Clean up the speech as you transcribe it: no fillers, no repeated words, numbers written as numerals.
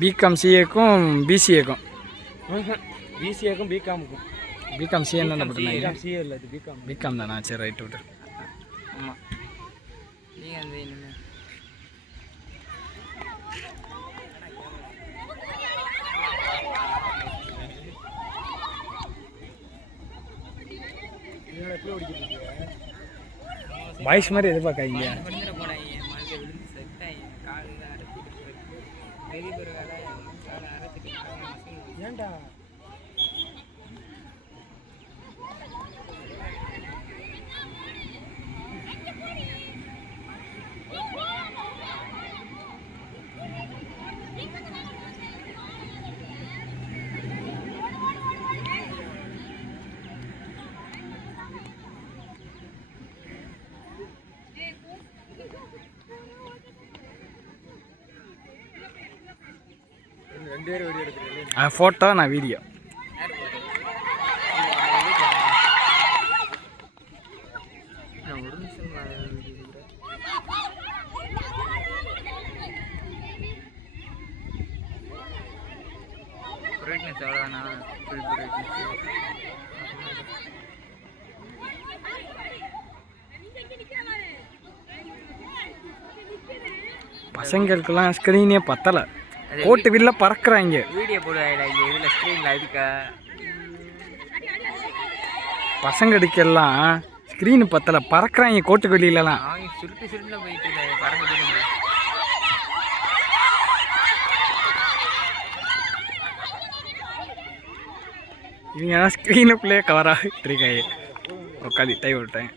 BCom சிஏக்கும் பிசிஏக்கும். பிசிஏக்கும் பிகாமுக்கும். BCom CA என்ன பண்ணுறாங்க? CA இல்லை, இது பிகாம். பிகாம் தானா? சரி, ரைட் விட்டு. ஆமாம். நீங்கள் வந்து இனிமேல் பாய்ஸ் மாதிரி எதிர்பார்க்காதீங்க. ஏன்டா ஃபோட்டோ, நான் வீடியோ. பிரைட்னஸ் எவ்வளோண்ணா? Full brightness. பசங்களுக்கெல்லாம் ஸ்க்ரீனே பத்தலை, கோட்டு வீல்ல பறக்குறாங்க. வீடியோ போடுவாங்க இதில் ஸ்க்ரீனில். அதுக்கா பசங்களுக்கெல்லாம் ஸ்க்ரீனு பத்தலை, பறக்குறாங்க கோட்டு வெளியிலலாம். அவங்க சுருட்டு சுருட்டில் போயிட்டு பறக்க போயிட்டு. இவங்க ஸ்க்ரீனுக்குள்ளேயே கவர் ஆகிட்டு இருக்காங்க. உட்காந்து டை விட்டேன்.